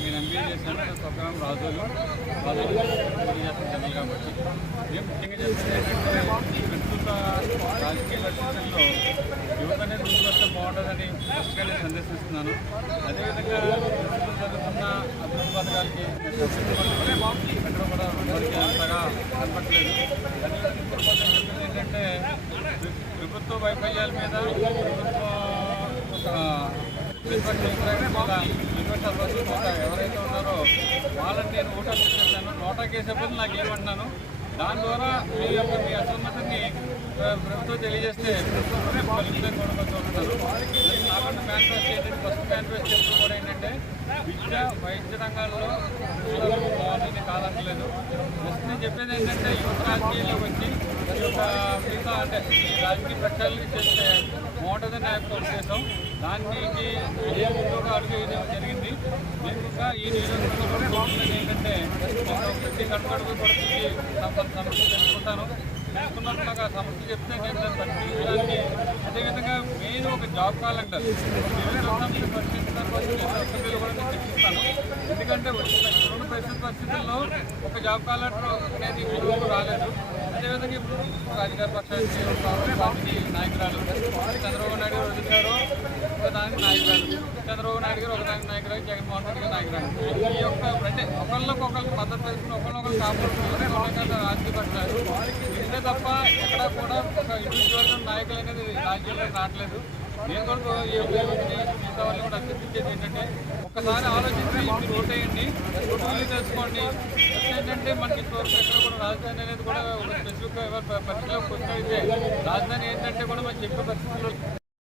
నేను ఎంబీఏ చేశాను స్వగ్రామం రాజులు రాజులు పోటీ చేస్తాను కాబట్టి నేను ముఖ్యంగా చెప్పేది ప్రస్తుత రాజకీయ పరిస్థితుల్లో యువత అనేది ముందుకు వస్తే బాగుంటుందని ఫస్ట్గా నేను సందర్శిస్తున్నాను అదేవిధంగా ప్రస్తుతం జరుగుతున్న అభివృద్ధి పథకాలకి ఎక్కడ కూడా అందరికీ అంతగా కనపట్లేదు అదేవిధంగా ఇంకొక పథకం చెప్పేది ఏంటంటే విషయాల మీద ప్రభుత్వ ఒక ఎవరైతే ఉన్నారో వాళ్ళని నేను ఓటా చేశాను నోటా కేసే నాకు ఏమంటున్నాను దాని ద్వారా మీ యొక్క మీ అసమ్మతిని ప్రభుత్వం తెలియజేస్తే ఫలితం కూడా కొంచెం ఉంటారు నాకంటే మేనిఫెస్టో ఏంటంటే ఫస్ట్ మేనిఫెస్టో ఎప్పుడు కూడా ఏంటంటే విద్య వైద్య రంగాల్లో బాగుంది కాదనలేదు ఫస్ట్ నేను చెప్పేది ఏంటంటే యువత రాజకీయాల్లో వచ్చి మిగతా అంటే రాజకీయ ప్రక్షాళన చేస్తే బాగుంటుందని నా యొక్క ఉద్దేశం దానికి ఇదే ముందుగా అడుగు వేయడం జరిగింది. నేను ఇంకా ఈ నియోజకవర్గంలో బాగుంటుంది ఏంటంటే ప్రతి కట్టుబడుగు కూడా తిరిగి సమస్యలు తెలుసుకుంటాను. తెలుసుకున్నట్లుగా నాకు సమస్యలు చెప్తే నేను పరిశీలించడానికి అదేవిధంగా మెయిన్ ఒక జాబ్ క్యాలెండర్ సమస్యలు పరిశీలించడానికి సభ్యులు కూడా నేను చర్చిస్తాను ఎందుకంటే వచ్చిన ఇప్పుడున్న పరిస్థితుల్లో ఒక జాబ్ క్యాలెండర్ అనేది రాలేదు. అదేవిధంగా ఇప్పుడు ఒక అధికార పక్షానికి పార్టీ నాయకురాలు చంద్రబాబు నాయుడు గారు వదిన గారు ఒక దానికి నాయకురాలు. చంద్రబాబు నాయుడు గారు ఒకదానికి నాయకురాలు జగన్మోహన్ రెడ్డి గారు నాయకురాలు. ఈ యొక్క అంటే ఒకళ్ళకి ఒకళ్ళు మద్దతు తెలుసుకుని ఒకరినొకరు కాపాడుతున్నారు రాజకీయ పక్షాలు. ఇంతే తప్ప ఎక్కడ కూడా ఒక ఇండివిజువల్ నాయకులు అనేది రాజ్యంలో రావట్లేదు. నేను కూడా ఈ ఉపయోగించి మిగతా వాళ్ళు కూడా అభ్యర్థించేది ఏంటంటే ఒకసారి ఆలోచించి మీరు ఓటేయండి ఓటు తెలుసుకోండి. ఏంటంటే మనకి ఇంతవరకు ఎక్కడ కూడా రాజధాని అనేది కూడా ఒక స్పెసిఫిక్ పరిస్థితిలో కొంచెం అయితే రాజధాని ఏంటంటే కూడా మనం చెప్పే పరిస్థితుల్లో